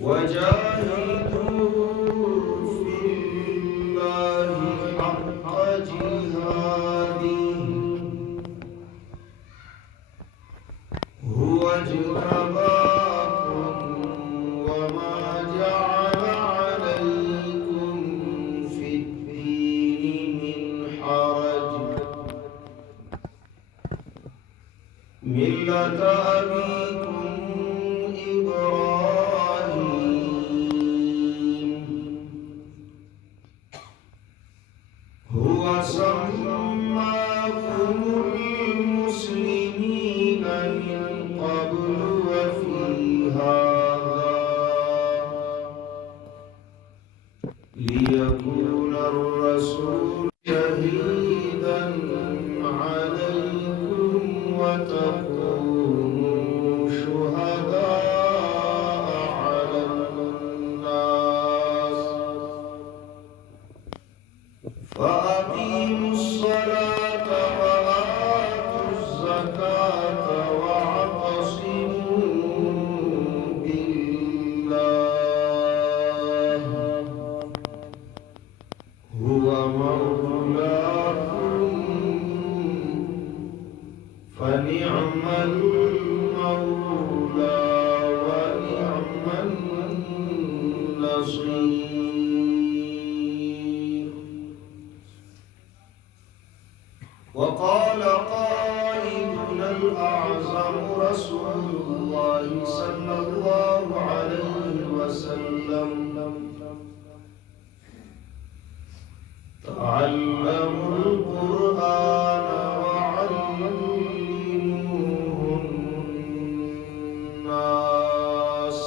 وجاهدوا في الله حق جهاده هو اجتباكم وما جعل عليكم في الدين من حرج ملة أبيكم إبراهيم هو سماكم المسلمين من قبل وفي هذا ليكون الرسول شهيدا عليكم وتكونوا شهداء على الناس فأقيموا الصلاة وآتوا الزكاة واعتصموا بالله هو مولاكم فنعم المولى ونعم النصير. وقال قائدنا الأعظم رسول الله صلى الله عليه وسلم تعلموا القرآن وعلموه الناس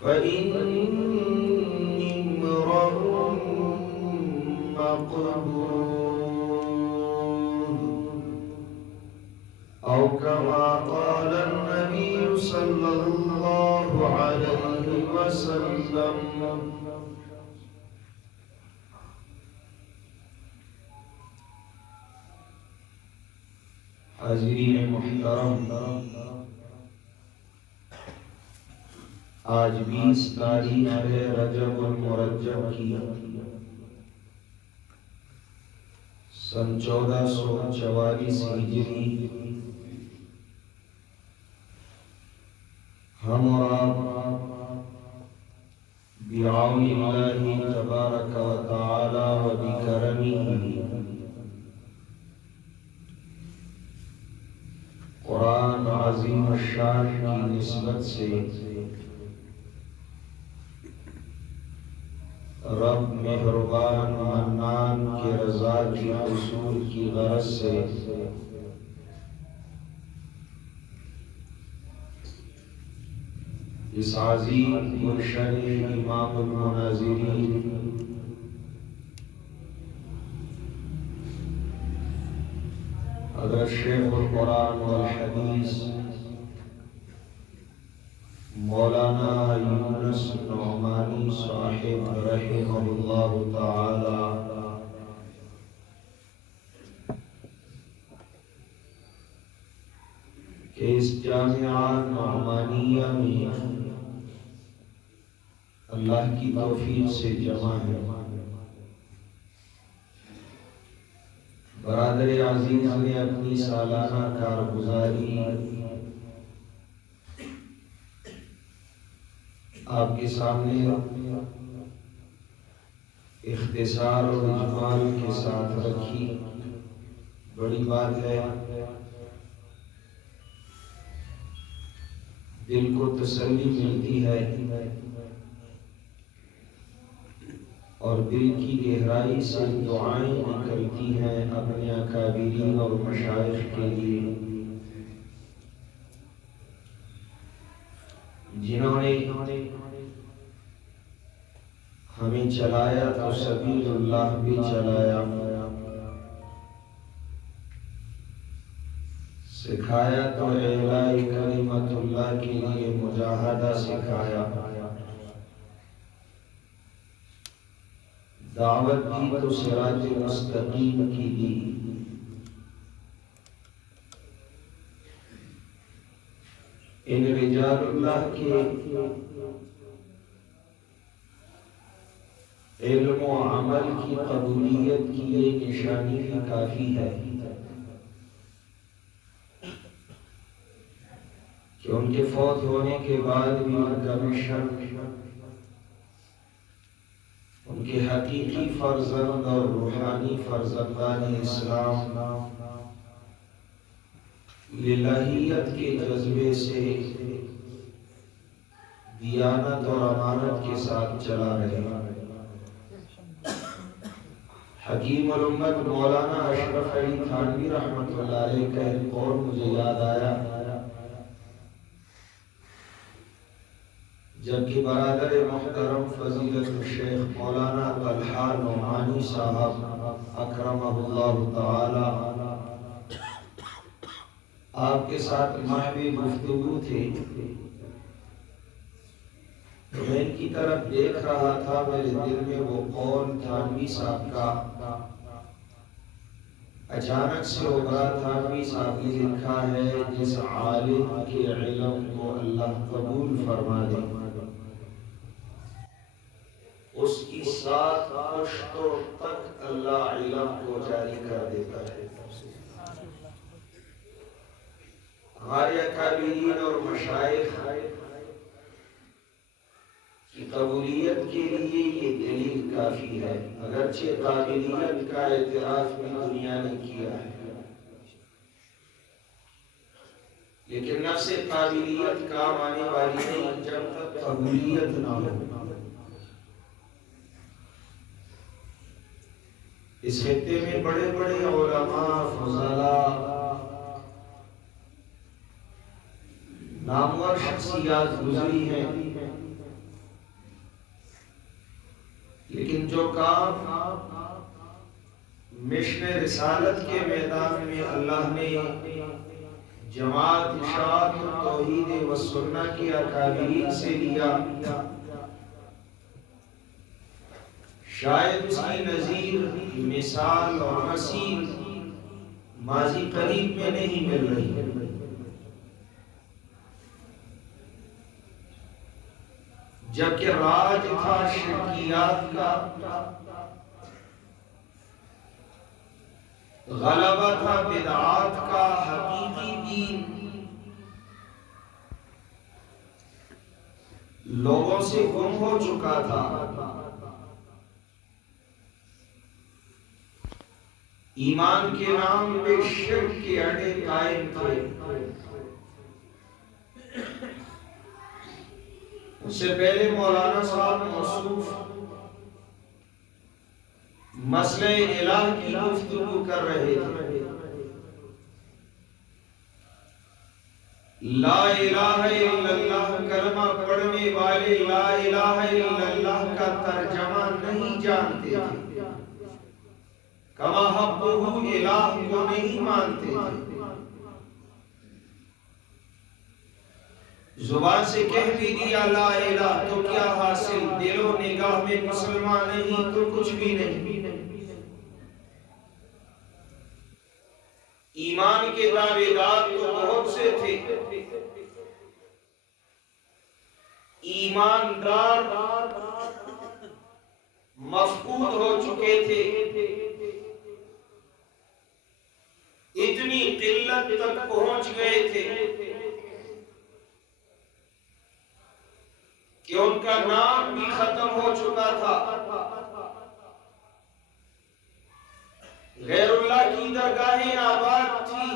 فإني امرؤ مقبول أو كما قال النبي صلى الله عليه وسلم. حاضرین محترم، آج 20 تاریخ ہے رجب المرجب کی سن 1444 ہجری. ہم اور آپ بعون اللہ تبارک و تعالی و بکرمہ قرآن عظیم الشان کی نسبت سے رب مہربان منان کے رضا کی حصول کی غرض سے اس عظیم گلشن امام المناظرین حضرت شیخ القرآن والحدیث مولانا یونس نعمانی صاحب رحمہ اللہ تعالی کہ اس جامعہ نعمانیہ میں اللہ کی توفیق سے جمع ہے. برادر عزیز نے اپنی سالانہ کارگزاری آپ کے سامنے اختصار اور اجمال کے ساتھ رکھی. بڑی بات ہے، دل کو تسلی ملتی ہے اور دل کی گہرائی سے دعائیں نکلتی ہیں اپنے اکابرین اور مشائخ کے لیے جنہوں نے ہمیں چلایا تو سبیل اللہ بھی چلایا، سکھایا تو اعلاء کلمت اللہ کے لیے مجاہدہ سکھایا، دعوت دی تو صراط مستقیم کی دی. ان رجال اللہ کے علم و عمل کی قبولیت کی یہ نشانی بھی کافی ہے کہ ان کے فوت ہونے کے بعد بھی ان کا مشن ان کے حقیقی فرزند اور روحانی فرزندان اسلام للہیت کے جذبے سے دیانت اور امانت کے ساتھ چلا رہے. حکیم الامت مولانا اشرف علی تھانوی رحمۃ اللہ علیہ کا ایک قول مجھے یاد آیا جبکہ برادر محترم فضیلت الشیخ مولانا طلحہ نعمانی صاحب اکرمہ اللہ تعالی آپ کے ساتھ محوی گفتگو تھی تو میں ان کی طرف دیکھ رہا تھا. میرے دل میں وہ قول تھانوی صاحب کا اچانک سے ابھرا. تھانوی صاحب نے لکھا ہے جس عالم کے علم کو اللہ قبول فرما دے اس کی سات پشتوں تک اللہ علم کو جاری کر دیتا ہے. ہمارے اکابرین اور مشائخ کی قبولیت کے لیے یہ دلیل کافی ہے. اگرچہ قابلیت کا اعتراف بھی دنیا نے کیا ہے لیکن نفس قابلیت کام آنے والی نہیں جب تک قبولیت نہ ہو. اس خطے میں بڑے بڑے علماء فضلاء نامور شخصیات گزری ہیں لیکن جو کام مشن رسالت کے میدان میں اللہ نے جماعت اشاعت توحید و سنہ کی اکابرین سے لیا شاید اس کی نظیر مثال اور مثیل ماضی قریب میں نہیں مل رہی. جبکہ راج تھا شرکیات کا غلبہ تھا بدعات کا حقیقی دین لوگوں سے گم ہو چکا تھا. ایمان کے نام پہ شرک کے اڈے قائم تھے. اس سے پہلے مولانا صاحب موصوف مسئلہ الہ کی گفتگو کر رہے تھے. لا الہ الا اللہ کلمہ پڑھنے والے لا الہ الا اللہ کا ترجمہ نہیں جانتے تھے. کما حقہ الہ کو نہیں مانتے تھے. زبان سے کہہ بھی دیا لا الہ تو کیا حاصل, دل و نگاہ میں مسلمان نہیں تو کچھ بھی نہیں. ایمان کے دعوے دار تو بہت سے تھے, ایماندار مفقود ہو چکے تھے. اتنی قلت تک پہنچ گئے تھے کہ ان کا نام بھی ختم ہو چکا تھا. غیر اللہ کی درگاہیں آباد تھی,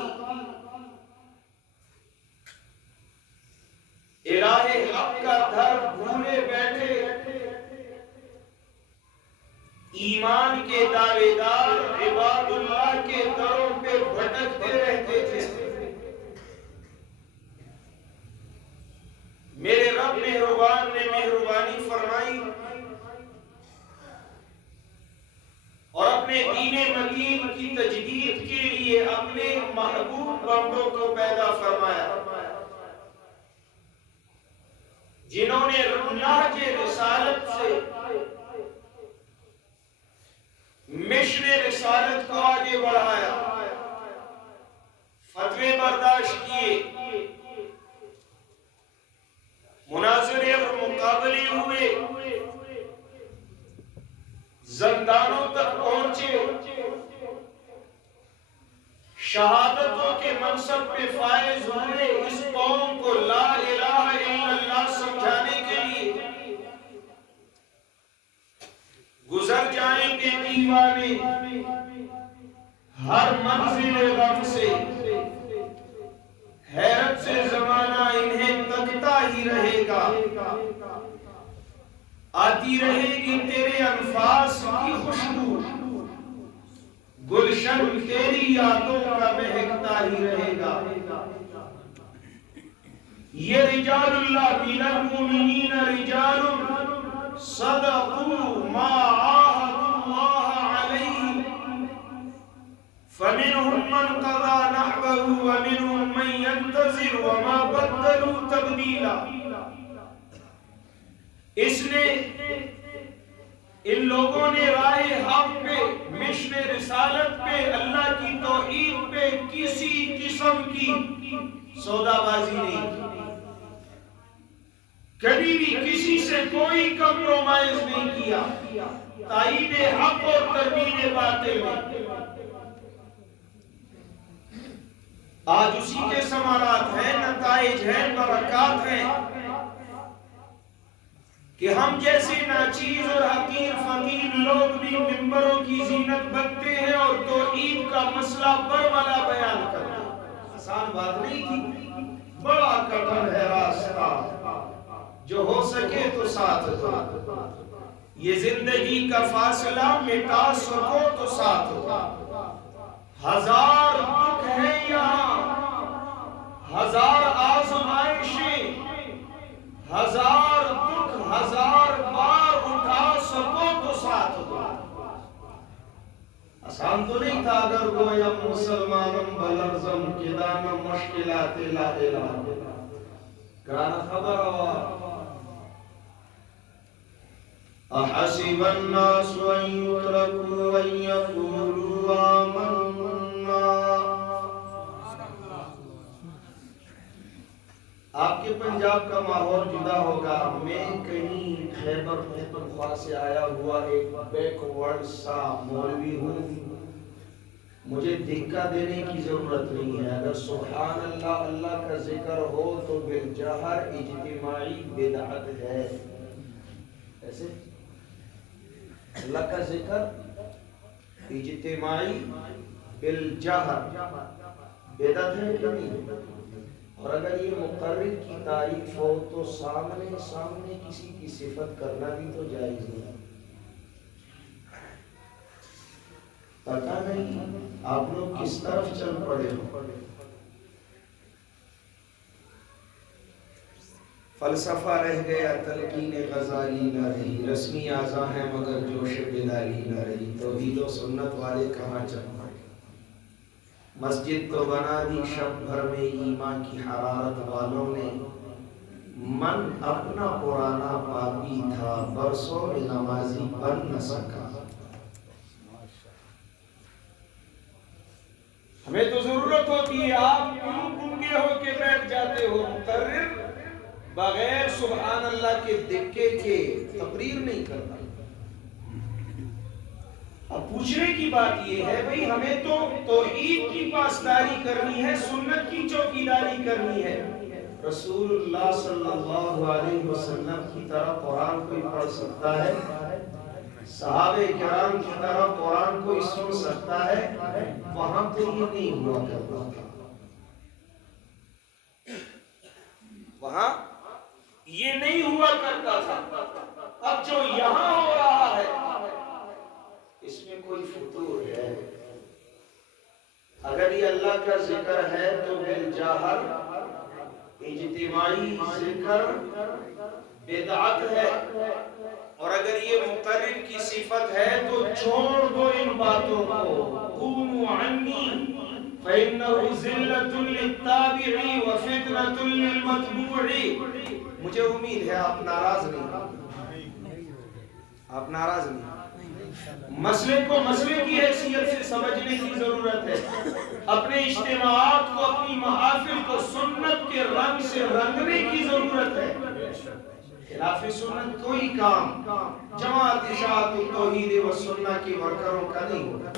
الہ حق کا در بھولے بیٹھے. ایمان کے دعوے دار عباد اللہ کے دروں پہ بھٹکتے رہتے تھے. میرے رب مہربان نے مہربانی فرمائی اور اپنے دین متین کی تجدید کے لیے اپنے محبوب بندوں کو پیدا فرمایا جنہوں نے نہج رسالت سے مشن رسالت کو آگے بڑھایا, فتوے برداشت کیے, حملے ہوئے، زندانوں تک پہنچے، شہادتوں کے منصب پہ فائز ہوئے، اس قوم کو لا الہ الا اللہ سمجھانے کے لیے گزر جائیں گے دیوانے، ہر منزل غم سے حیرت سے زمانہ انہیں تکتا ہی رہے گا، آتی رہے گی تیرے انفاس کی خوشبو، گلشن تیری یادوں کا مہکتا ہی رہے گا۔ یہ رجال اللہ من المؤمنین رجال صدقوا ما عاهدوا الله علیہ فمنهم من قضى نحبه ومنهم من ينتظر وما بدلوا تبدیلا۔ اس نے ان لوگوں نے راہ حق پہ، مشن رسالت پہ، اللہ کی توحید پہ کسی قسم کی سودا بازی نہیں کی، کبھی بھی کسی سے کوئی کمپرومائز نہیں کیا، تائید حق اور ترمیم باطل میں۔ آج اسی کے ثمرات ہیں، نتائج ہیں، برکات ہیں کہ ہم جیسے ناچیز اور حقیر فقیر لوگ بھی ممبروں کی زینت بنتے ہیں اور توحید کا مسئلہ برملا بیان کرتے ہیں۔ آسان بات نہیں تھی، بڑا کٹھن ہے راستہ، جو ہو سکے تو ساتھ دو، یہ زندگی کا فاصلہ مٹا سکو تو ساتھ دو۔ ہزار دکھ ہے یہاں، ہزار آزمائشیں، ہزار دکھ ہزار بار اٹھا سکو تو ساتھ دو۔ آسان تو نہیں تھا اگر گویا مسلمانم بلرزم کدانم مشکلات لا الہ کرانا خبر ہوا۔ احسب الناس ان يتركوا ان يقولوا آمنا۔ آپ کے پنجاب کا ماحول جدا ہوگا، میں کہیں خیبر پختونخوا سے آیا ہوا ایک بیک ورڈ سا مولوی ہوں، مجھے دھکا دینے کی ضرورت نہیں ہے۔ اگر سبحان اللہ اللہ کا ذکر ہو تو بالجہر اجتماعی بدعت ہے، ایسے اللہ کا ذکر اجتماعی بالجہر بدعت ہے کہ نہیں؟ اور اگر یہ مقرر کی تعریف ہو تو سامنے کسی کی صفت کرنا بھی تو جائز نہیں۔ پتہ نہیں آپ لوگ کس طرف چل پڑے ہو۔ فلسفہ رہ گیا، تلقین غزالی نہ رہی، رسمی اعضاء ہیں مگر جوش بیداری نہ رہی، توحید و سنت والے کہاں چل پڑے۔ مسجد تو بنا دی شب بھر میں ایمان کی حرارت والوں نے، من اپنا پرانا پاپی تھا برسوں میں نمازی بن نہ سکا۔ ہمیں تو ضرورت ہوتی ہے، آپ کیوں گنگے ہو کے بیٹھ جاتے ہو؟ مقرر بغیر سبحان اللہ کے دکے کے تقریر نہیں کرتا۔ اب پوچھنے کی بات یہ ہے بھئی ہمیں تو توحید کی پاسداری کرنی ہے، سنت کی چوکیداری کرنی ہے۔ رسول اللہ صلی اللہ علیہ وسلم کی طرح قرآن کوئی پڑھ سکتا ہے؟ صحابہ کرام کی طرح قرآن کوئی سن سکتا ہے؟ وہاں تو یہ نہیں ہوا کرتا تھا، وہاں یہ نہیں ہوا کرتا تھا۔ اب جو یہاں ہو رہا ہے اس میں کوئی فطور ہے؟ اگر یہ اللہ کا ذکر ہے تو بالجہر اجتماعی ذکر بدعت ہے، اور اگر یہ مقرر کی صفت ہے تو چھوڑ دو ان باتوں کو۔ قوموا عنی فإنه ذلة للتابع وفتنة للمتبوع۔ مجھے امید ہے آپ ناراض نہیں، آپ ناراض نہیں۔ مسئلے کو مسئلے کی حیثیت سے سمجھنے کی ضرورت ہے، اپنے اجتماعات کو، اپنی محافل کو سنت کے رنگ سے رنگنے کی ضرورت ہے۔ خلاف سنت کوئی کام جماعت اشاعت توحید و سنت کی ورکروں کا نہیں ہوتا.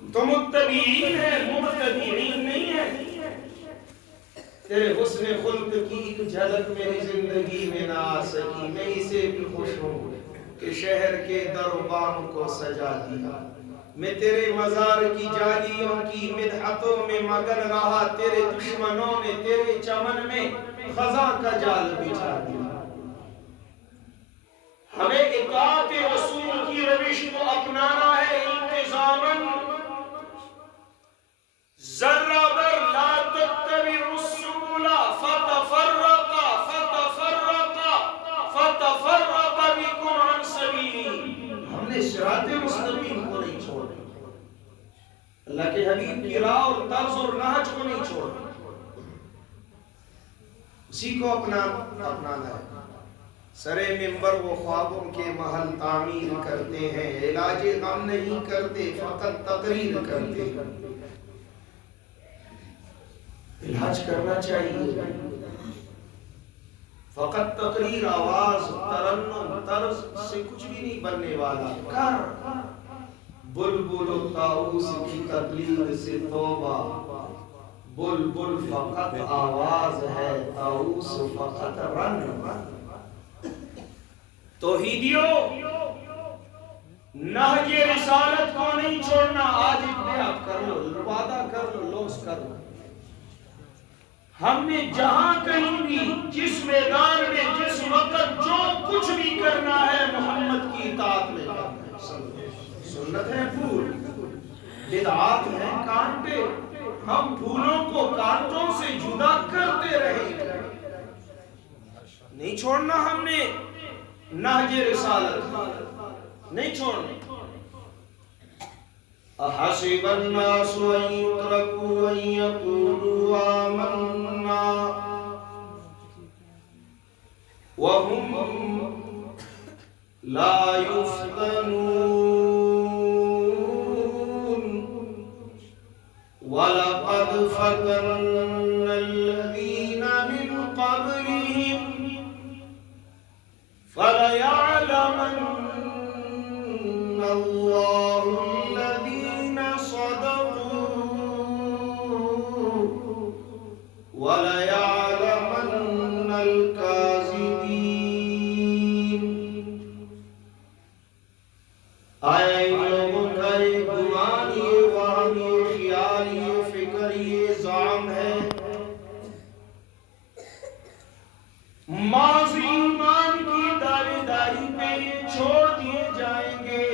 تو متبعین ہے، مبتدعین نہیں ہے. تیرے حسن خلق کی ایک جھلک میری زندگی میں نہ آ سکی، میں اسے بھی خوش ہوں کہ شہر کے دربان کو سجا دیا. میں تیرے مزار کی جالیوں کی مدحتوں میں مگن رہا، تیرے دشمنوں نے تیرے چمن میں خزاں کا جال بچھا دیا. ہمیں اطاعت رسول کی روش کو اپنانا ہے التزاماً. ذرہ بر لا تتبعوا السبل فتفرق بكم عن سبیلہ. ہم نے صراط مستقیم کو نہیں چھوڑا، اللہ کے حبیب کی راہ اور طرز اور نہج کو نہیں چھوڑا، اسی کو اپنانا ہے. سرے منبر وہ خوابوں کے محل تعمیر کرتے ہیں، علاج غم نہیں کرتے، فقط تقریر کرتے ہیں. علاج کرنا چاہیے، فقط تقریر، آواز، ترنم، طرز سے کچھ بھی نہیں بننے والا. کر بلبل و طاؤس کی تقلید سے توبہ. بلبل فقط آواز ہے، طاؤس فقط رنگ. توحیدیوں نہج رسالت کو نہیں چھوڑنا. آج اتحاد کر لو، وعدہ کر لو، لوز کر لو. ہم نے جہاں کہیں بھی، جس میدان میں، جس وقت جو کچھ بھی کرنا ہے محمد کی اطاعت میں کرنا ہے. سنت ہے پھول، بدعات ہے کانٹے. ہم پھولوں کو کانٹوں سے جدا کرتے رہے، نہیں چھوڑنا. ہم نے نہج رسالت نہیں چھوڑنا. احسب الناس ان يتركوا ان يقولوا آمنا وهم لا يفتنون ولقد فتنا الذين من قبلهم فليعلمن الله الذين صدقوا وليعلمن الكاذبين. آیا ان لوگوں کا یہ گمان، یہ وہم، یہ خیال، یہ فکر، یہ زعم ہے ماضی ایمان کی دعوے داری پہ یہ چھوڑ دیے جائیں گے؟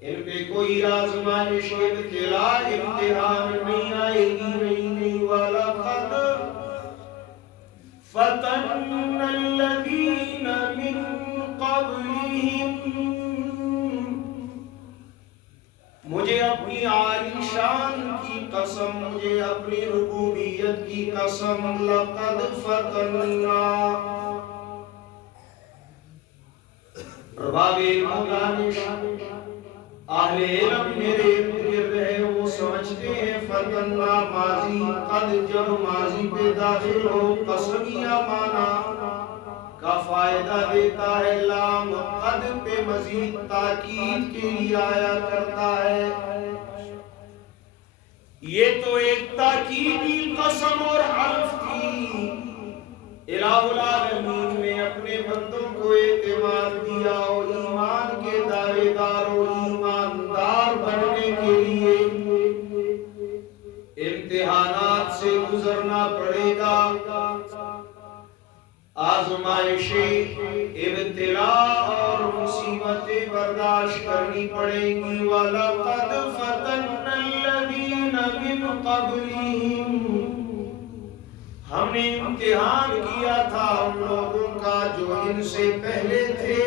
ان پہ کوئی آزمائش، ابتلا، امتحان نہیں آئے گی. نہیں. وَلَقَدْ فَتَنَّا الَّذِينَ مِن قَبْلِهِمْ. مجھے اپنی عالی شان کی قسم، مجھے اپنی ربوبیت کی قسم، لقد فتننا. رباب علم اہل علم میرے ارد ہے، وہ سمجھتے ہیں فتننا ماضی، قد جب ماضی پہ داخل ہو قسمیہ معنی کا فائدہ دیتا ہے. لام قد پہ مزید تاکید کے لیے آیا کرتا ہے. یہ تو ایک تاکیدی قسم اور حلف تھی. الہ العالمین نے اپنے بندوں کو اعتماد دیا اور ایمان کے دعوے دار اور ایماندار بننے کے لیے امتحانات سے گزرنا پڑے گا، آزمائشیں، ابتلا اور مصیبتیں برداشت کرنی پڑیں گی. وَلَقَدْ فَتَنَّا الَّذِينَ مِن قَبْلِهِمْ. ہم نے امتحان کیا تھا ان لوگوں کا جو ان سے پہلے تھے.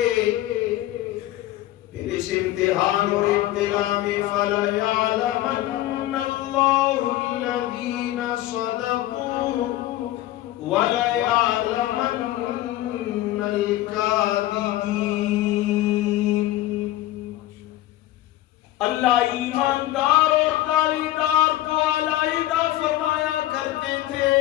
پھر اس امتحان اور ابتلا میں فَلَيَعْلَمَنَّ اللَّهُ الَّذِينَ صَدَقُوا وَلَيَعْلَمَنَّ الْكَاذِبِينَ. اللہ ایماندار اور داعیدار کو علیحدہ فرمایا کرتے تھے.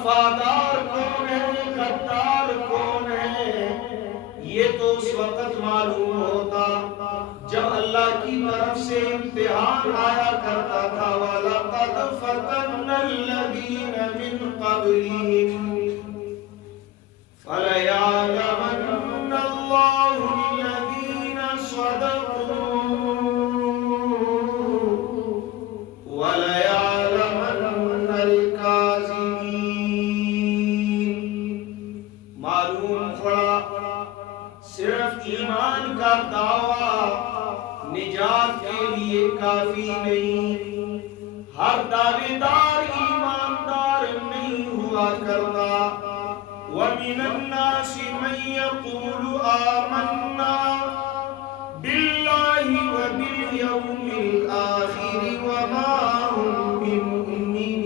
وفادار کون ہے، غدار کون ہے، یہ تو اس وقت معلوم ہوتا جب اللہ کی طرف سے امتحان آیا کرتا تھا۔ وَلَقَدْ فَتَنَّا الَّذِينَ مِن قَبْلِهِمْ فَلَيَعْلَمَنَّ اللَّهُ الَّذِينَ صَدَقُوا وَلَيَعْلَمَنَّ الْكَاذِبِينَ۔ معلوم پڑا صرف ایمان کا دعویٰ نجات کے لیے کافی نہیں، ہر دعوے دار ایماندار نہیں ہوا کرتا۔ وَمِنَ النَّاسِ مَن يَقُولُ آمَنَّا بِاللَّهِ وَبِالْيَوْمِ الْآخِرِ وَمَا هُم بِمُؤْمِنِينَ۔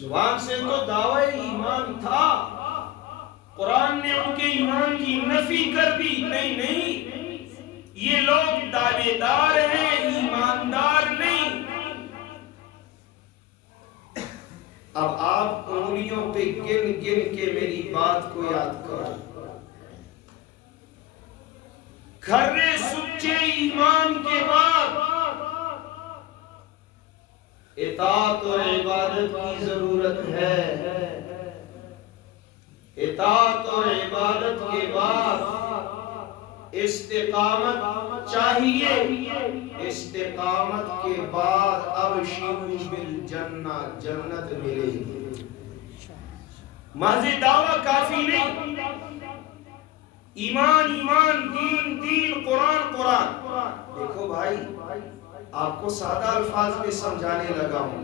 زبان سے تو دعوی ایمان تھا، قرآن نے ان کے ایمان کی نفی کر دی، نہیں یہ لوگ دعوے دار ہیں، ایماندار نہیں۔ اب آپ انگلیوں پہ گن گن کے میری بات کو یاد کرو۔ کھرے سچے ایمان کے بعد اطاعت اور عبادت کی ضرورت ہے۔ اطاعت اور عبادت کے بعد استقامت چاہیے، استقامت کے بعد ابشروا بالجنہ، جنت ملے گی۔ محض دعویٰ کافی نہیں، ایمان ایمان، دین دین، قرآن قرآن۔ دیکھو بھائی، آپ کو سادہ الفاظ میں سمجھانے لگا ہوں۔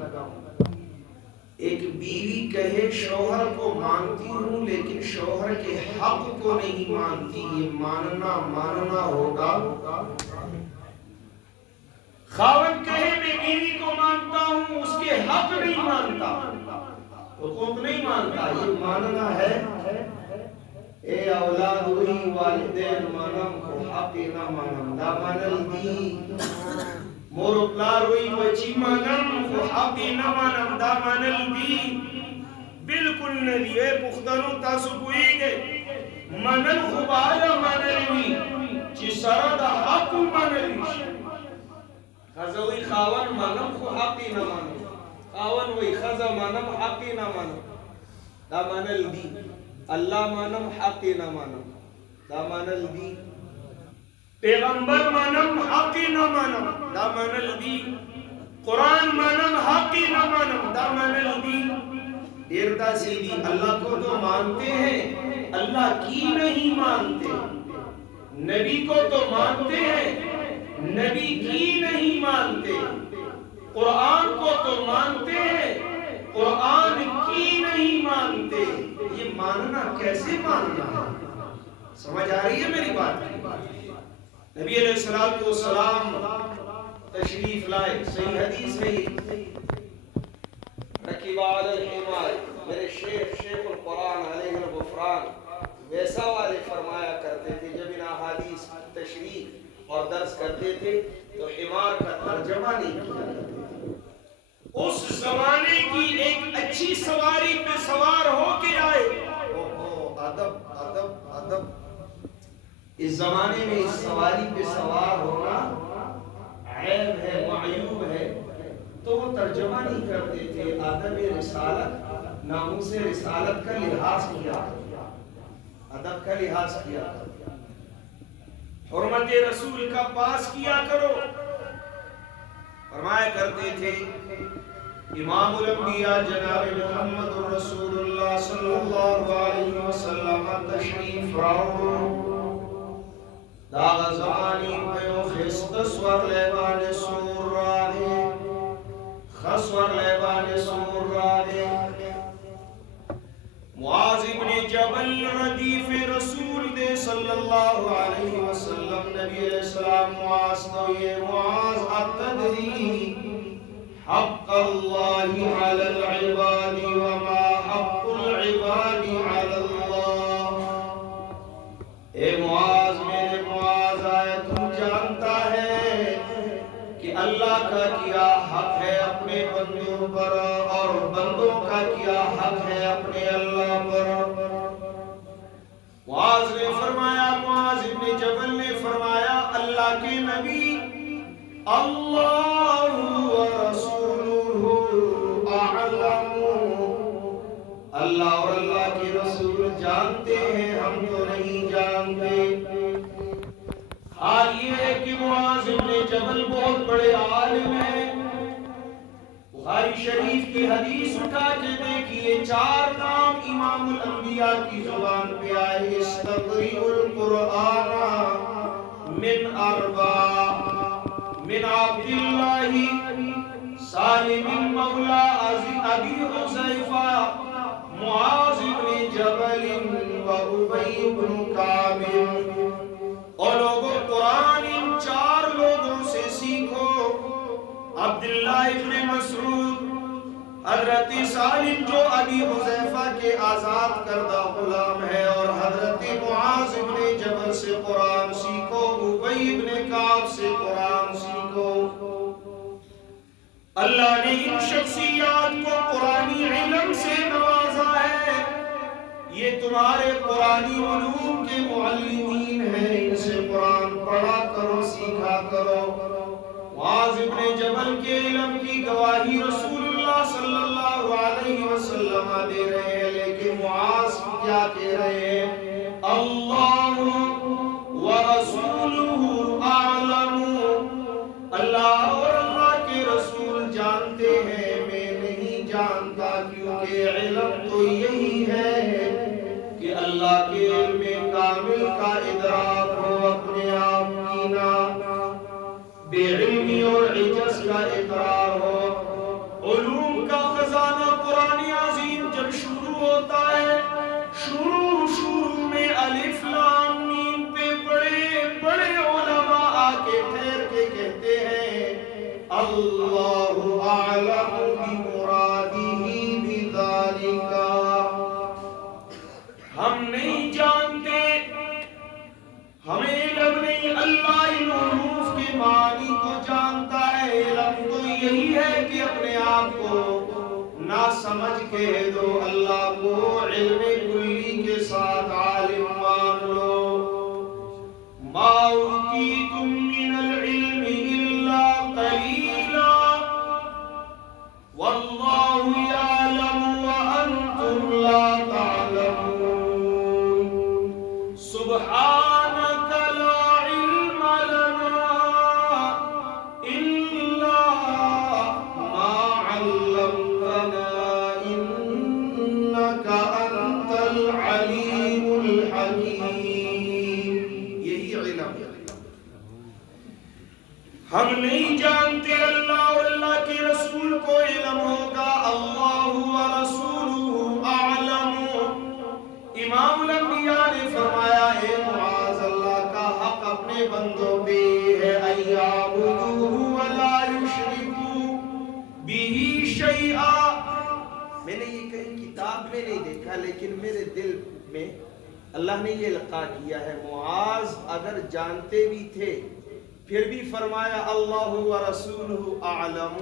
ایک بیوی کہے شوہر کو مانتی ہوں لیکن شوہر کے حق کو نہیں مانتی، یہ ماننا ہوگا۔ خاوند کہے میں بیوی کو مانتا ہوں، اس کے حق نہیں مانتا، حقوق نہیں مانتا، یہ ماننا ہے۔ اے اولاد ہوئی والدین منم کو حق نہ منم، دا منل دی۔ مور پلار ہوئی بچی منم کو حق نہ منم، دا منل دی۔ بالکل ندی اے پختنو تاسو کوئی گئے منل خبالا منلوی چی سرد حق منلوی۔ خزوی خاون منم خو حقی نہ منم، خاون وی خزا منم حقی نہ منم، دا منل دی۔ اللہ منم حقی نہ منم، دا منل دی۔ پیغمبر منم حقی نہ منم، دا منل دی۔ قرآن منم حقی نہ منم، دا منل دی۔ دیرتا سیدھی اللہ کو تو مانتے ہیں، اللہ کی نہیں مانتے۔ نبی کو تو مانتے ہیں، نبی کی نہیں مانتے۔ قرآن کو تو مانتے ہیں، قرآن کی نہیں مانتے۔ یہ ماننا کیسے ماننا ہے؟ سمجھ آ رہی ہے میری بات؟ نبی علیہ السلام تشریف لائے، صحیح حدیث ہے رکیب علی الحمار، میرے شیخ القرآن علیہ الغفران ویسا والے فرمایا کرتے تھے جب ان احادیث تشریح اور درس کرتے تھے تو حمار کا ترجمہ نہیں کیا کرتے تھے۔ اس زمانے کی ایک اچھی سواری پہ سوار ہو کے آئے، ادب ادب ادب۔ اس زمانے میں اس سواری پہ سوار ہونا عیب ہے، معیوب ہے، تو وہ ترجمہ نہیں کرتے تھے، ادب رسالت، ناموس رسالت کا لحاظ کیا، ادب کا لحاظ کیا، حرمت رسول کا پاس کیا کرو۔ فرمایا کرتے تھے امام الانبیاء جناب محمد رسول اللہ صلی اللہ علیہ وسلم تشریف راؤ، داغ زمانی پیو خست سور لیبان سور رانے، خسور لیبان سور رانے۔ معاذ بن جبل ردیف رسول دے صلی اللہ علیہ وسلم، نبی علیہ السلام معاذ تو یہ معاذ اتدری حق اللہ علی العباد وما حق العباد علی اللہ۔ اے معاذ، میرے معاذ آئے، تو جانتا ہے کہ اللہ کا کیا حق ہے بندوں پر اور بندوں کا کیا حق ہے اپنے اللہ پر۔ معاذ نے فرمایا، معاذ ابن جبل نے فرمایا اللہ کے نبی اللہ ورسولہ اعلم، اللہ اور اللہ کے رسول جانتے ہیں، ہم تو نہیں جانتے۔ حال یہ ہے کہ معاذ ابن جبل بہت بڑے عالم ہیں۔ بخاری شریف کی حدیث اٹھا کے دیکھیے، 4 نام امام الانبیاء کی زبان پہ آئے، استقری القرآن من 4، من عبداللہ سالم مولا ابی حذیفہ، معاذ بن جبل و ابی بن کعب۔ اور لوگوں قرآن ان 4 لوگوں سے سیکھو، عبداللہ ابن مسعود، حضرت سالم جو ابی حذیفہ کے آزاد کردہ غلام ہے، اور حضرت معاذ ابن جبل سے قرآن سیکھو، ابی ابن کعب سے قرآن سیکھو۔ اللہ نے ان شخصیات کو قرآنی علم سے نوازا ہے، یہ تمہارے قرآنی علوم کے معلمین ہیں، ان سے قرآن پڑھا کرو، سیکھا کرو۔ معاذ ابن جبل کے علم کی گواہی رسول اللہ صلی اللہ علیہ وسلم دے رہے ہیں، لیکن معاذ کیا کہہ رہے ہیں؟ اللہ ورسولہ اعلم، اللہ اور اللہ کے رسول جانتے ہیں، میں نہیں جانتا، کیونکہ علم تو یہی ہے کہ اللہ کے علم کامل کا ادراک ہو، اپنے آپ کی نہ بے علمی اور عجز کا اقرار ہو۔ علوم کا خزانہ قرآن عظیم جب شروع ہوتا ہے، شروع میں الف لام میم پہ بڑے بڑے علماء آ کے ٹھہر کے کہتے ہیں اللہ اعلم بمرادہ بذالک، ہم نہیں جانتے، ہمیں علم نہیں، اللہ ان حروف کے معنی کو جانتا ہے۔ علم تو یہی ہے کہ اپنے آپ کو نہ سمجھ کہہ دو، اللہ کو علم کلی کے ساتھ عالم مان لو۔ ما اوتیتم من العلم الا قلیلا واللہ یعلم وانتم لا تعلمون، سبحانک لا علم لنا الا ما علمتنا انک انت العلیم الحکیم۔ یہی علم ہے، ہم نہیں جانتے، اللہ اور اللہ کے رسول کو علم ہوگا، اللہ ورسولہ اعلم۔ امام الانبیاء نے فرمایا، اے معاذ، اللہ کا حق اپنے بندوں پہ ہے، ان یعبدوہ ولا یشرکوا بہ شیئا۔ میں نے یہ کہیں کتاب میں نہیں دیکھا، لیکن میرے دل میں اللہ نے یہ القاء کیا ہے، معاذ اگر جانتے بھی تھے پھر بھی فرمایا اللہ ورسولہ اعلم۔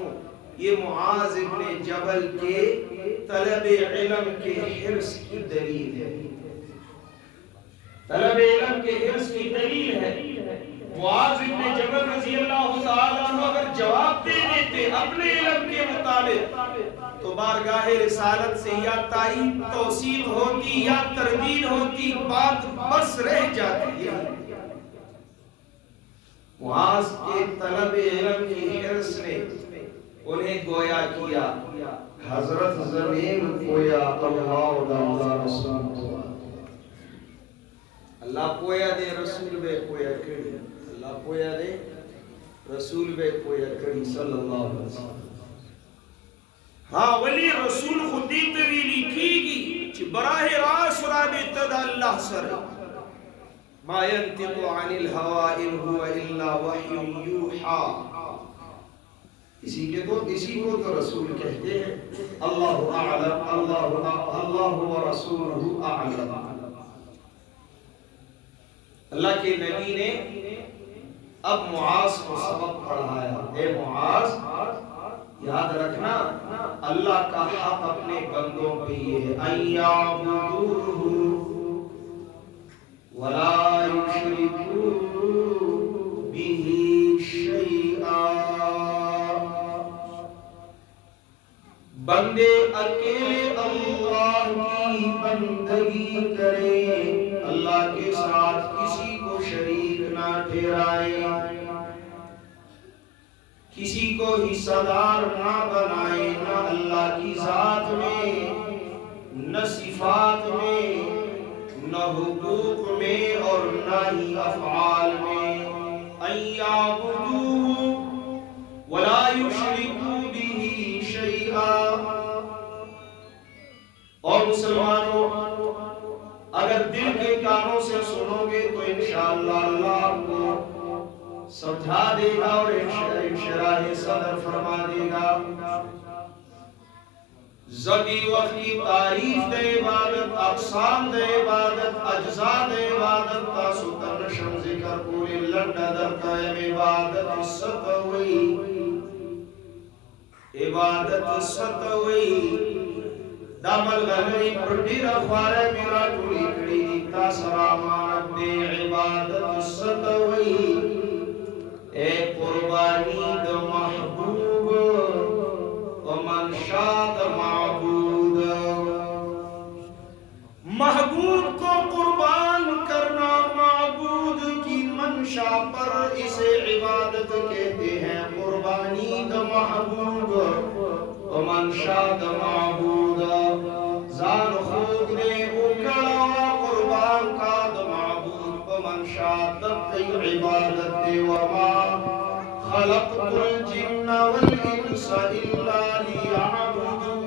یہ معاذ ابن جبل کے طلب علم کے حرص کی دلیل ہے، طلب علم کے حرص کی دلیل ہے۔ معاذ ابن جبل رضی اللہ تعالیٰ عنہ اگر جواب دے دیتے اپنے علم کے مطابق تو بارگاہ رسالت سے یا تائید توثیق ہوتی یا تردید ہوتی، بات بس رہ جاتی ہے۔ معاذ کے طلب علم کی حرص نے انہیں گویا کیا، حضرت زمین پویا اللہ رسول پویا، اللہ پویا دے رسول بے پویا کری، اللہ پویا دے رسول بے پویا کری صلی اللہ علیہ وسلم۔ ہاں ولی رسول خودی طویلی کی گی چھ براہ راست رابطہ دا اللہ سر، ما ينطق عن الهوى ان هو الا وحی یوحى، اسی کو تو رسول کہتے ہیں، اللہ اعلم، اللہ ورسولہ اعلم۔ اللہ کے نبی نے اب معاذ کو سبق پڑھایا، اے معاذ یاد رکھنا اللہ کا حق اپنے بندوں پہ یہ ہے ان یعبدوہ ولا یشرکوا بہ شیئا، بندے اکیلے اللہ کی بندگی کریں، اللہ کے ساتھ کسی کو شریک نہ ٹھہرائیں، کسی کو حصہ دار نہ بنائیں، نہ اللہ کی ذات میں، نہ صفات میں، نہ حقوق میں اور نہ ہی افعال میں۔ ان یعبدوہ ولا یشرکوا بہ شیئا۔ اور مسلمانوں اگر دل کے کانوں سے سنو گے تو انشاءاللہ اللہ آپ کو سمجھا دے گا اور انشراح صدر فرما دے گا۔ ذاتی وقت کی تعریف دے عبادت، اقسام دے عبادت، اجزاء دے عبادت، تاسو تنشم ذکر پوری لنڈا در قائم عبادت ستوئی، عبادت ستوئی دامل غنی پرڈی رخوارے میرا ٹولی کڑی دیتا سرامانت دے عبادت ستوئی، اے قربانی دا محبوب ومن شاد معبود، محبوب کو قربان کرنا معبود کی منشا پر اسے عبادت کہتے ہیں۔ قربانی دا محبوب ومن شاد معبود، زان خود نے اکڑا قربان کا دا معبود ومن شاد دی عبادت دی۔ وما خلقت الجن والانس الا لیعبدون،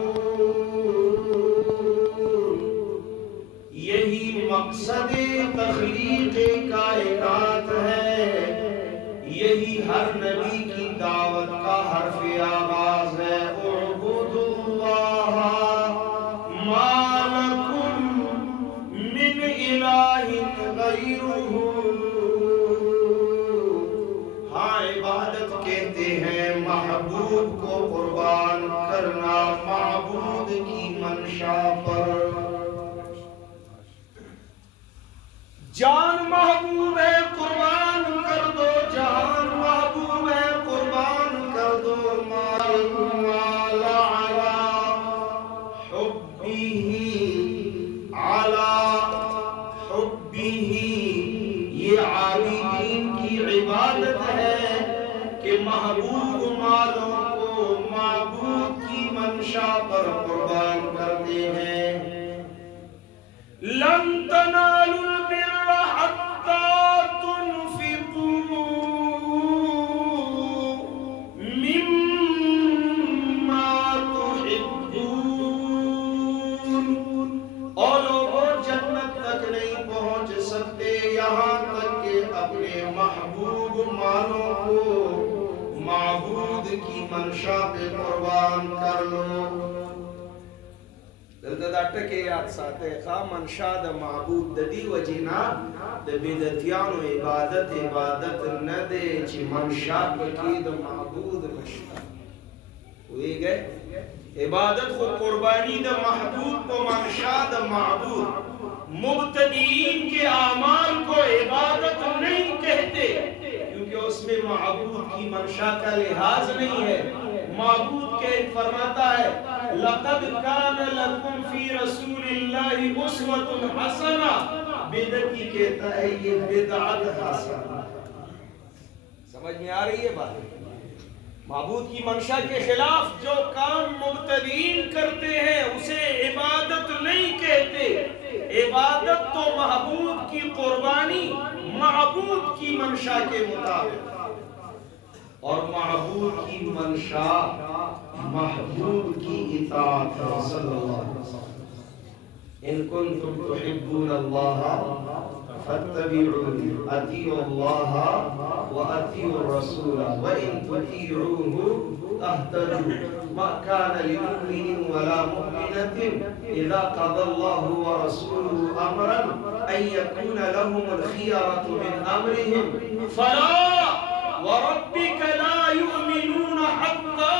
یہی مقصد تخلیق کائنات ہے، یہی ہر نبی کی دعوت کا حرف آغاز ہے۔ اعبدوا اللہ ما لکم من الہ غیرہ، ہاں عبادت کہتے ہیں محبوب کو قربان کرنا معبود کی منشا پر۔ جان محبوب ہے قربان کر دو، جان محبوب ہے قربان کر دو۔ مال علی حبہ، یہ عابدین کی عبادت ہے کہ محبوب مالوں کو معبود کی منشا پر قربان کرتے ہیں۔ لن تنالوا البر حتى تنفقوا مما تحبون، اور لوگوں جنت تک نہیں پہنچ سکتے یہاں تک کہ اپنے محبوب مالوں کو معبود کی منشا پہ قربان کر لو۔ دلتا ٹکے یاد ساتے خواہ منشا دا معبود دا دی وجینا دا بیدتیانو عبادت ندے چی منشا پکی دا معبود مشتا ہوئی گئے۔ عبادت کو قربانی دا محبوب کو منشا دا معبود، مبتدئین کے اعمال کو عبادت نہیں کہتے کیونکہ اس میں معبود کی منشا کا لحاظ نہیں ہے۔ معبود کے فرماتا ہے لَقَدْ كَانَ لَكُمْ فِي رَسُولِ اللَّهِ أُسْوَةٌ حَسَنَةٌ، بدعتی کہتا ہے یہ بدعت حسنہ۔ سمجھ میں آ رہی ہے بات؟ معبود کی منشا کے خلاف جو کام مبتدئین کرتے ہیں اسے عبادت نہیں کہتے۔ عبادت تو محبوب کی قربانی معبود کی منشا کے مطابق، اور محبوب کی منشا محبوب کی اطاعت صلی اللہ علیہ وسلم۔ ان کنتم تحبون اللہ فاتبعونی، اطیعوا اللہ واطیعوا الرسول وان تطیعوه تهتدوا، ما كان لمؤمن ولا مؤمنة اذا قضى الله ورسوله امرا ان يكون لهم الخيرة من امرهم، فلا وربك لا يؤمنون حتى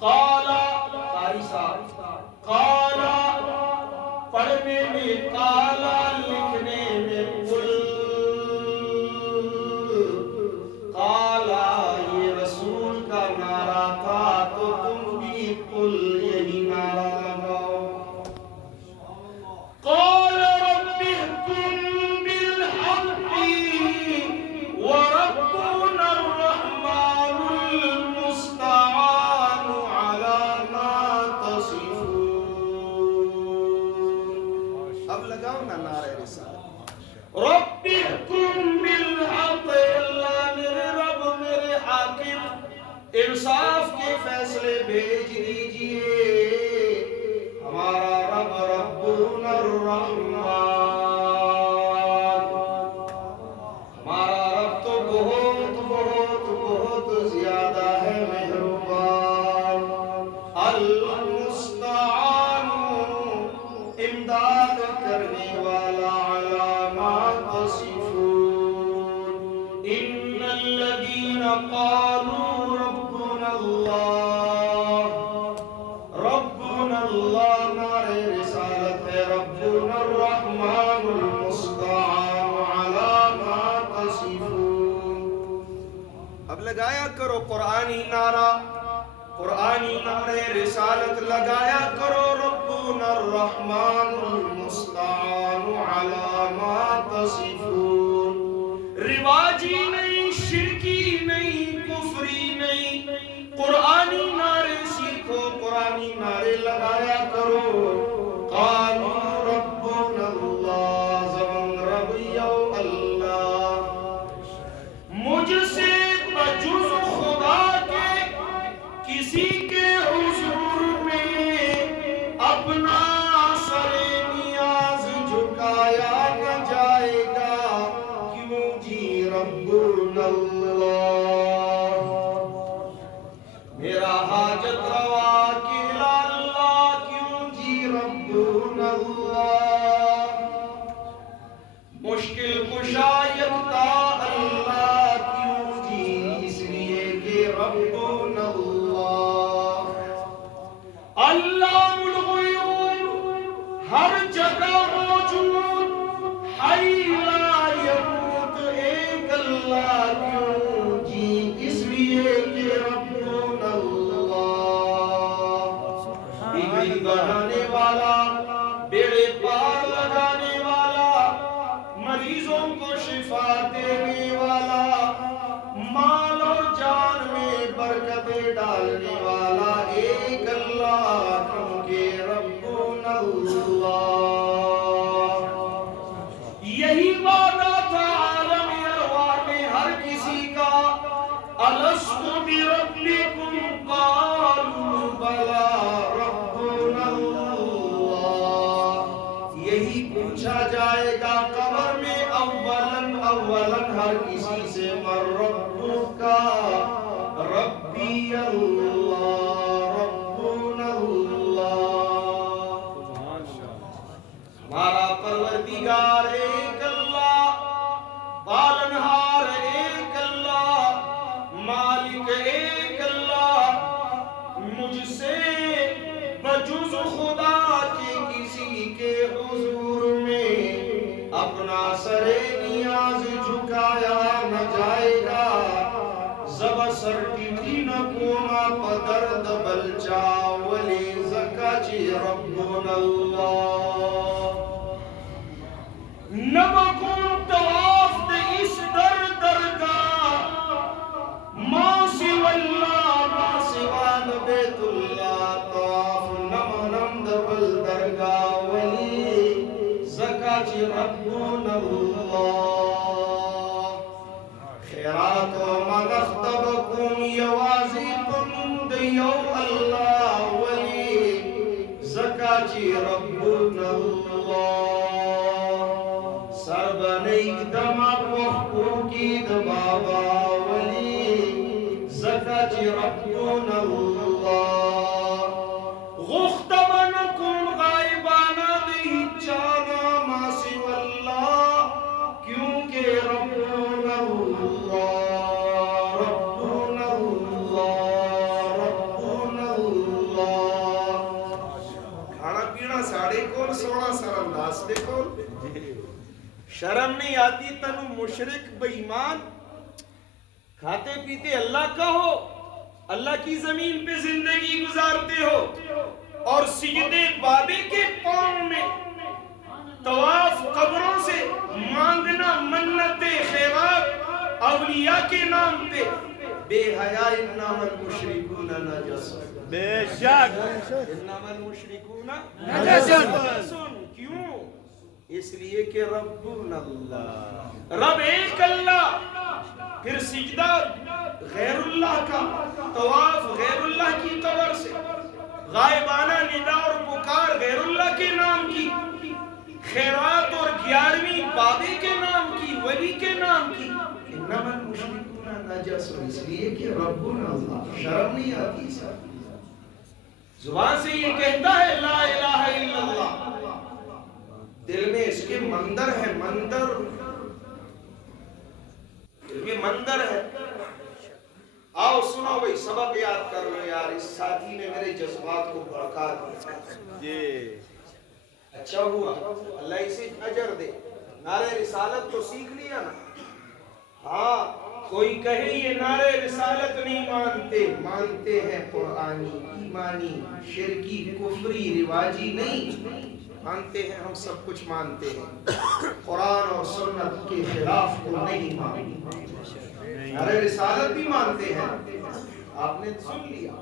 قالا قاری صاحب، قالا پڑھنے میں قالا، لکھنے میں قل، قالا یہ رسول کا نعرہ تھا تو تم بھی قل یہی نعرہ لگاؤ۔ قال رب احكم بالحق وربنا الرحمن المستعان على ما تصفون۔ اب لگاؤ نا نعرہ رسالت، رب احكم بالحق، اللہ میرے رب میرے حاکم انصاف کے فیصلے بھیج دیجئے۔ ہمارا رب ربنا الرحمن، ہمارا رب تو بہت بہت بہت زیادہ ہے مہربان۔ المستعان، امداد کرنے والا، علی ما تصفون۔ ان الذین قالوا ربنا اللہ، ربنا اللہ نعرہ رسالت ہے، ربنا الرحمن المستعان علی ما تصفون۔ اب لگایا کرو قرآنی نعرہ، قرآنی نعرہ رسالت لگایا کرو، ربنا الرحمن المستعان علی ما تصفون۔ رواجی نہیں، شرکی نہیں، کفری نہیں، قرآنی نعرے سیکھو، قرآنی نعرے لگایا کرو۔ قالوا ربنا اللہ، زمن رب یو اللہ، مجھ سے بجز خدا کے کسی کے حضور میں اپنا سر نیاز جھکایا نہ جائے گا، کیوں جی ربنا اللہ، میرا حاجت روا کیلا اللہ، کیوں جی ربنا اللہ، مشکل کشا یکتا اللہ، کیوں جی اس لیے کہ ربنا اللہ، علام الغیوب ہر جگہ موجود، حی لا یموت ایک اللہ، کیوں جی اس لیے کہ ربنا اللہ، بگڑی بنانے والا، بیڑے پار لگانے والا، مریضوں کو شفا دینے والا، مال اور جان میں برکتیں ڈالنے والا ایک اللہ، کیونکہ ربنا اللہ۔ یہی وعدہ تھا عالم ارواح میں ہر کسی کا، الست بربکم قالوا بلا ربنا اللہ، یہی پوچھا جائے گا قبر میں اولاً ہر کسی سے، من ربک، ربی اللہ، ربنا اللہ، ہمارا پروردگار ایک اللہ، پالنہار ایک اللہ، مالک ایک اللہ، مجھ سے بجز خدا کے کسی کے حضور میں اپنا سر نیاز جھکایا نہ جائے گا، زب سر ٹیٹی نہ کوما پدرد بلچا، ولی زکا چی ربنا اللہ، نبکن تواف دے اس در درگاہ، ما سوى اللہ، ما سوى بیت اللہ، طواف نمنم دبل درگاہ، ولی زکاة ربنا اللہ، خیرات و مغفتبکم یوازی پند یو اللہ، ولی زکاة ربنا اللہ، سربنیک دما پخکو کی دبابا، ولی زکاة ربنا اللہ، غختبنکم غائبانا دی چانا ما سوى اللہ، کیونکہ ربنا اللہ، ربنا اللہ، ربنا اللہ، سونا سر انداز دیکھو شرم نہیں آتی تنو مشرک بے ایمان کھاتے پیتے اللہ کا ہو اللہ کی زمین پہ زندگی گزارتے ہو اور سجدے بابے کے پاؤں میں طواف قبروں سے مانگنا منت خیرات اولیاء کے نام پہ بے حیا انما المشرکون نجس بے شک انما المشرکون نجس کیوں اس لیے کہ ربنا اللہ رب ایک اللہ پھر سجدہ غیر اللہ کا طواف غیر اللہ کی قبر سے غائبانہ ندا اور پکار غیر اللہ کے نام کی خیرات اور 11ویں بابے کے نام کی ولی کے نام کی انما المشرکون نجس اس لیے کہ ربنا اللہ شرم نہیں آتی سر زبان سے یہ کہتا ہے لا الہ الا اللہ دل میں اس کے مندر ہے مندر دل میں مندر ہے آؤ سنو بھئی سبق یاد کر لو یار اس ساتھی نے میرے جذبات کو بھڑکا دیا اچھا ہوا اللہ اسے اجر دے نعرہ رسالت تو سیکھ لیا نا ہاں کوئی کہے یہ نعرہ رسالت نہیں مانتے ہیں قرآنی ایمانی شرکی کفری رواجی نہیں مانتے ہیں ہم سب کچھ مانتے ہیں قرآن اور سنت کے خلاف کو نہیں مانتے نعرہ رسالت بھی مانتے ہیں آپ نے سن لیا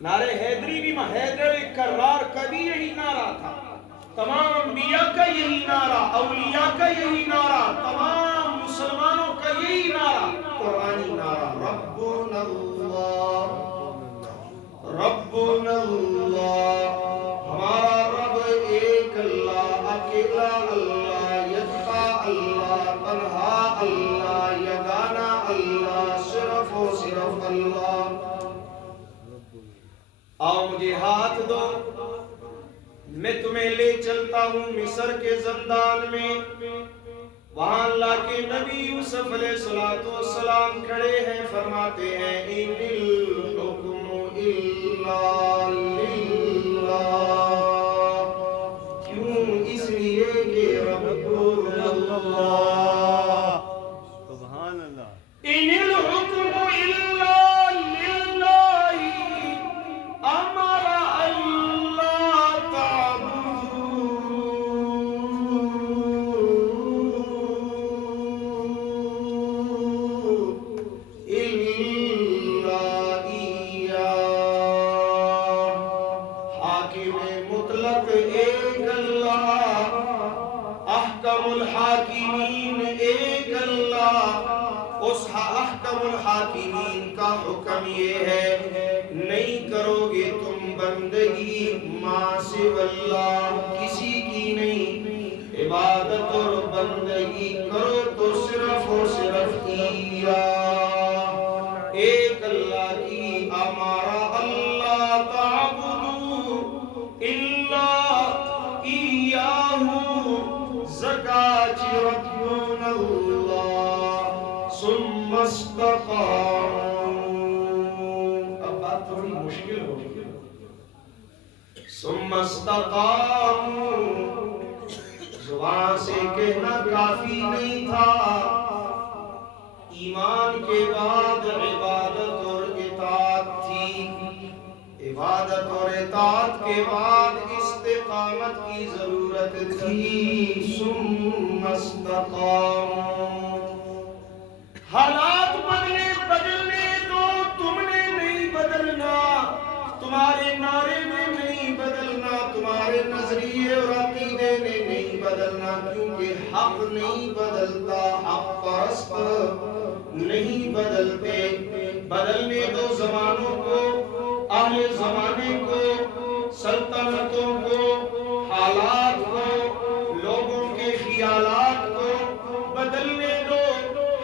نعرہ حیدری بھی حیدر کرار کا بھی یہی نعرہ تھا تمام انبیاء کا یہی نعرہ اولیاء کا یہی نعرہ تمام مسلمانوں کا یہی نعرہ قرآنی نعرہ ربنا اللہ ربنا اللہ ہمارا رب ایک اللہ اکیلا اللہ یکتا اللہ تنہا اللہ یگانا اللہ صرف و صرف اللہ آؤ مجھے ہاتھ دو میں تمہیں لے چلتا ہوں مصر کے زندان میں وہاں اللہ کے نبی یوسف علیہ السلام کھڑے ہیں فرماتے ہیں ان الحکم الا للہ کیوں اس لیے کہ ربنا اللہ سبحان اللہ ان الحکم الا للہ امر اللہ تعبدوا الا ایاہ حاکم مطلق ایک اللہ احکم الحاکمین ایک اللہ اس احکم الحاکمین کا حکم یہ ہے نہیں کرو گے تم بندگی ما سوى اللہ کسی کی نہیں عبادت اور بندگی کرو تو صرف اور صرف ایک اللہ کی امارا اللہ تعبدو الا ایاہ زکاة ربنا اللہ ثم استقاموا اب بات تھوڑی مشکل ہو گئی ثم استقاموا زبان سے کہنا کافی نہیں تھا ایمان کے بعد عبادت اور اطاعت تھی عبادت اور اطاعت کے بعد استقامت کی ضرورت تھی ثم استقاموا حالات بدلنے دو تم نے نہیں بدلنا تمہارے نعرے نے نہیں بدلنا تمہارے نظریے اور عقیدے نے نہیں بدلنا کیونکہ حق نہیں بدلتا حق پرست نہیں بدلتے بدلنے دو زمانوں کو اہل زمانے کو سلطنتوں کو حالات کو لوگوں کے خیالات کو بدلنے دو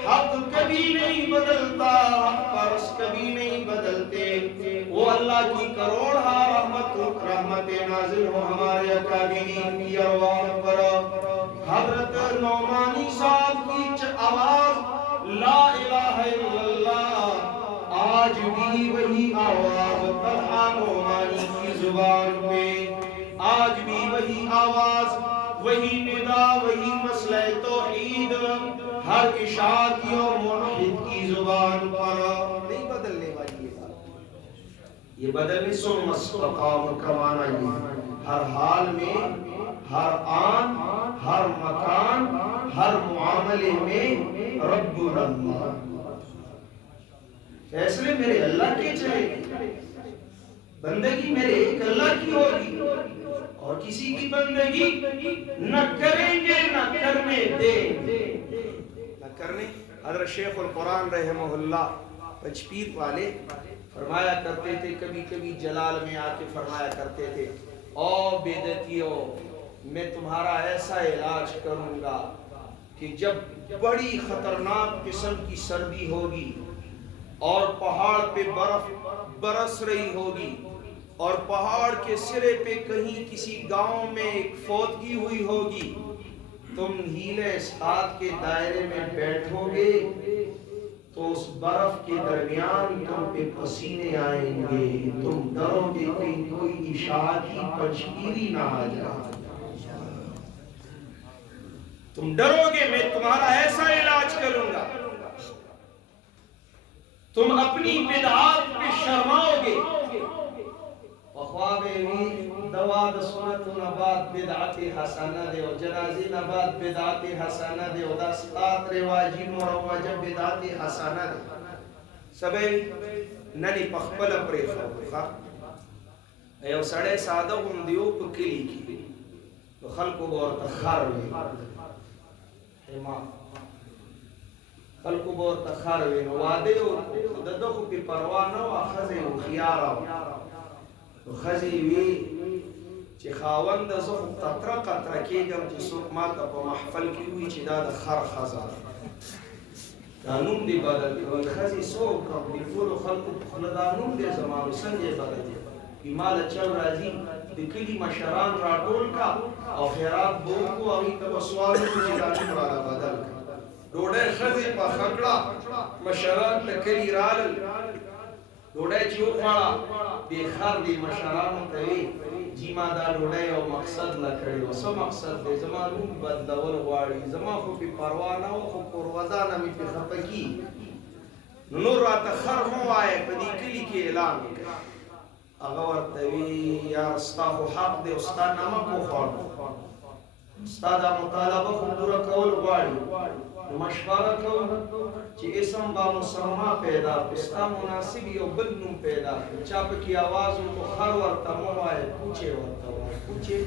حق کبھی نہیں بدلتا حق پرست کبھی نہیں بدلتے وہ اللہ کی کروڑہ رحمت نازل ہو ہمارے اکابرین کی ارواح پر حضرت نعمانی صاحب کی آواز لا الہ الا اللہ آج بھی وہی آواز طلحہ نعمانی کی زبان پہ آج بھی وہی آواز وہی ندا، وہی مسئلہ توحید ہر اشاعتی اور موحد کی زبان پر نہیں بدلنے والی یہ بات۔ یہ بدلنے ثم استقاموا کا معنی یہ ہر حال میں، ہر آن، ہر مکان، ہر معاملے میں ربنا اللہ، فیصلے میرے اللہ کے چلے، بندگی میرے ایک اللہ کی ہوگی اور کسی کی بندگی نہ کریں گے نہ کرنے دیں گے، نہ کرنے۔ حضرت شیخ القرآن رحمہ اللہ پچپیر والے فرمایا کرتے تھے، کبھی کبھی جلال میں آ کے فرمایا کرتے تھے، او بیدتیو میں تمہارا ایسا علاج کروں گا کہ جب بڑی خطرناک قسم کی سردی ہوگی اور پہاڑ پہ برف برس رہی ہوگی اور پہاڑ کے سرے پہ کہیں کسی گاؤں میں ایک فوتگی ہوئی ہوگی، تم ہیلے ساتھ کے دائرے میں بیٹھو گے تو اس برف کے درمیان تم پہ پسینے آئیں گے، تم ڈرو گے کہ کوئی اشاعتی پچپیری نہ آ جائے، تم ڈرو گے، میں تمہارا ایسا علاج کروں گا، تم اپنی بدعات پہ شرماؤ گے۔ وخواب دواد سنت نبات بدعات حسنہ دے و جنازی نبات بدعات حسنہ دے و دستات رواجی مروج بدعات حسنہ دے سبے ننی پخپل پری خواه ایو سڑے سادہ گندیو پکلی کی خلقو بورتا خاروی خلقو بورتا خاروی وادے ددخو پی پروانو اخذے و خیارو خزی وی چی خاوند زخم قطره قطره کیگم چی سوک ماتا پا محفل کی ہوئی چی داد خر خزار دانون دی بدل دی خزی سوکم دی فولو خلق دانون دی زمانو سنجے بدل دی بیمال چل رازی دی کلی مشران را ٹول کا او خیرات بوکو اگی تب سوالو چی دانون را بدل کا ڈوڑے خزی پا خکڑا مشران تکلی رالل ڈوڑے چیو خوڑا بے خار دی مشرانو تاوی جیما دا ڈوڑے او مقصد لکڑی و سو مقصد دے زمانون بدلول غواری زمان خو پی پروانا و خو پروازانا می پی خپکی نور راتا خر مو آئے پدی کلی کی اعلان اغور تاوی یا استاخو حق دے استا نمکو خوڑ استا دا مطالبہ خو دورا کول غواری مشورہ کو چی اسم با مسلمہ پیدا پستا مناسب یو بلنم پیدا چاپ کی آوازوں کو خر ورطا موائے پوچھے ورطا ہوئے پوچھے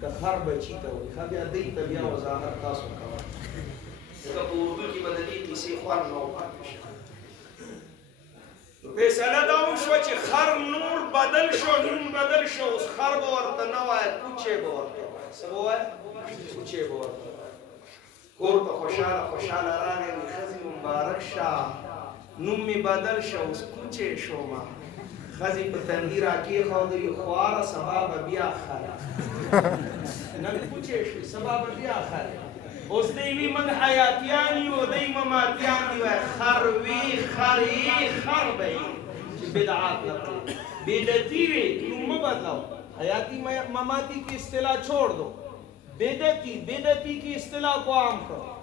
تا خر بچی تا ہوئی خب یا دی تبیا وضاحت تاسو کوا لیکن اردو کی مددی کسی خوان نو پاکش فیصلہ داؤں شو چی خر نور بدل شو نون بدل شو اس خر بورتا نوائے پوچھے بورتا سب ہوئے پوچھے بورتا کور تا خوشحال رانے می خزی مبارک شاہ نمی بدل شا اس کچے شو ما خزی پا تندیر آکی خودی خوارا سباب بیا خر نمی کچے شو سباب بیا خر اس دیوی من حیاتیانی و دی مماتیانی و خروی خری خر بئی بدعات لکھو بیدتی وی کیوں مبدلاو حیاتی مماتی کی اصطلاح چھوڑ دو، بیدتی کی اصطلاح کو عام کرو،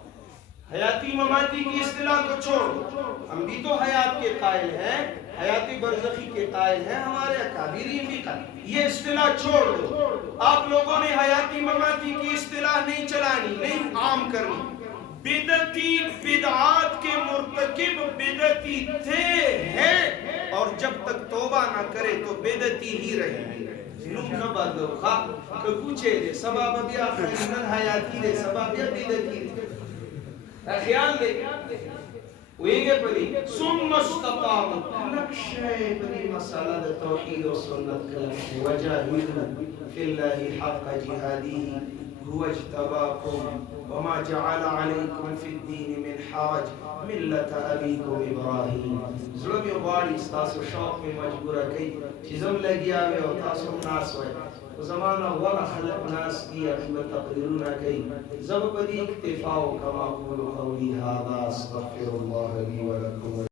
حیاتی مماتی کی اصطلاح کو چھوڑ دو۔ ہم بھی تو حیات کے قائل ہیں، حیاتی برزخی کے قائل ہیں، ہمارے اکابرین بھی قائل، یہ اصطلاح چھوڑ دو۔ آپ لوگوں نے حیاتی مماتی کی اصطلاح نہیں چلانی، نہیں عام کرنی۔ بدعتی بدعات کے مرتکب بدعتی تھے ہیں اور جب تک توبہ نہ کرے تو بدعتی ہی رہے ہیں۔ نوم نہ بدلو خواہ کہ پوچھے دے سباب بیا خیرن حیاتی دے سباب بیا بدعتی دے خیال دے ویگے پڑی ثم استقاموا نقشے پڑی مسئلہ دے توحید و سنت کلکشے وجاہدنا فی اللہ حق جہادی هو اجتباكم وما جعل عليكم في الدين من حرج ملة أبيكم إبراهيم ظلم يباري استاسو شوق میں مجبورہ کئی چیزم لگی آوے و تاسو ناس ہوئے زمانہ ورہ خلق ناس کی اقیمت تقریرون کئی زب بدی اکتفاو کما قولو قولی هذا استغفر الله لي ولكم